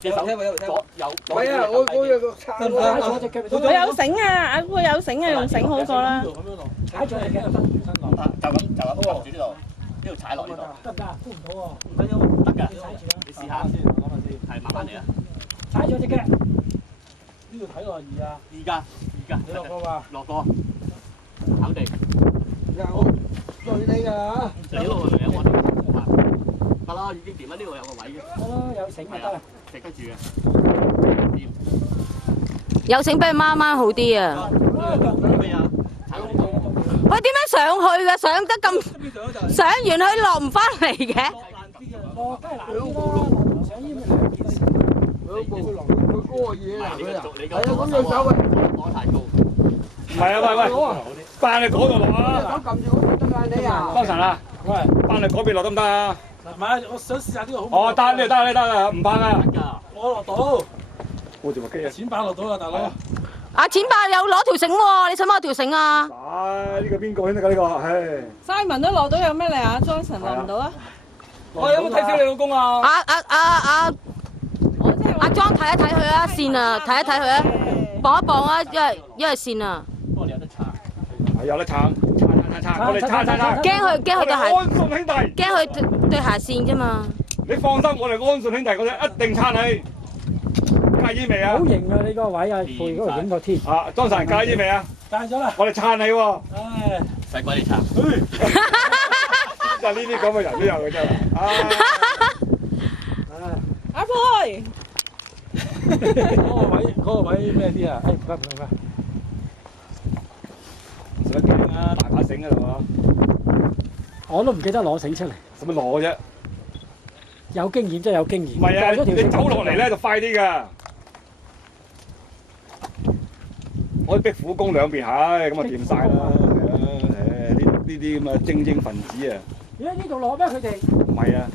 隻手左右。係啊，我有個叉。我有繩啊，阿姑有繩啊，用繩好過啦。踩咗隻腳就伸身落。就咁夾住呢度，呢度踩落呢度。得唔得？估唔到喎。唔緊要，得㗎。踩住啦。你試下先，諗下先。係慢慢嚟啊。踩咗隻腳。呢度睇落易啊。而家。你落過嘛？落過。肯定。我對你㗎嚇。你嗰度嚟啊！我哋得啦，已經掂啦。呢度有個位嘅。得啦，有繩就得啦。食得住嘅。掂。有繩俾佢掹掹好啲啊！咩啊？喂，點樣上去嘅？上得咁，上完去落唔翻嚟嘅？落梗係難啲啦，上依咪兩件事。佢冇佢落佢嗰個嘢啊！佢啊，係係啊，咁隻手啊，攞太高。唔係啊，喂，翻去嗰度落啊！手撳住嗰度得㗎你啊！方神啊，喂，翻去嗰邊落得唔得啊？唔係，我想試下呢個好唔好？哦，得啊，唔怕啊！我落到，我條機啊！錢包落到啦，大佬。阿錢伯有攞條繩喎，你使唔使條繩啊？唉，呢個邊個先得㗎呢個？唉， Simon 都落到，有咩嚟啊？Johnson 落唔到啊？我有冇睇小你老公啊？阿莊睇一睇佢啊，線啊，睇一睇佢啊，磅一磅啊，因為線啊。不過你有得撐。係有得撐，我哋撐。驚佢對鞋，安順兄弟，驚佢對鞋線啫嘛。你放心，我哋安順兄弟，我哋一定撐你。介意未啊？好型啊！你個位啊，背嗰度影個天。啊，莊神介意未啊？戒咗啦。我哋撐你喎。唉，使鬼你撐。就呢啲咁嘅人都有嘅真係。阿佩，嗰個位咩啲啊？唉，唔該。使乜驚啊？大把繩喺度啊！我都唔記得攞繩出嚟。使乜攞啫？有經驗真係有經驗。唔係啊，你走落嚟咧就快啲㗎。我啲壁虎公兩邊係咁啊掂晒啦，係啊，呢啲咁嘅精英分子啊！咦？呢度落咩佢哋？唔係啊。